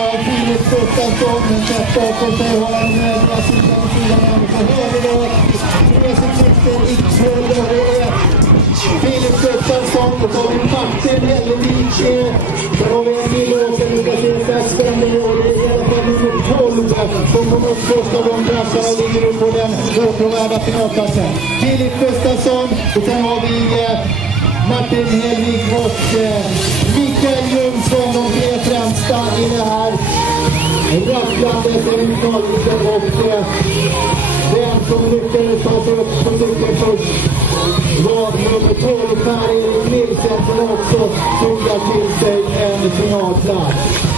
av Filip Gustafsson. Men tätt bakom sig har han med sidan på höger då. Tre cyklister i kväll. Det är Filip Gustafsson och så har vi Martin Hellevik. Sen har vi en Milås, en Lukas Lindfästen. Det är i alla fall nummer 12 som kommer upp först av de brassarna och ligger upp på den återvärda finalplatsen. Filip Gustafsson och sen har vi Martin Hellevik och Mikael Jönsson, de tre främsta i det här rafflande semifinalen. Och den som lyckades ta sig upp som lyckades först var nummer 12 här i Nilsen som också tog till sig en finalplats.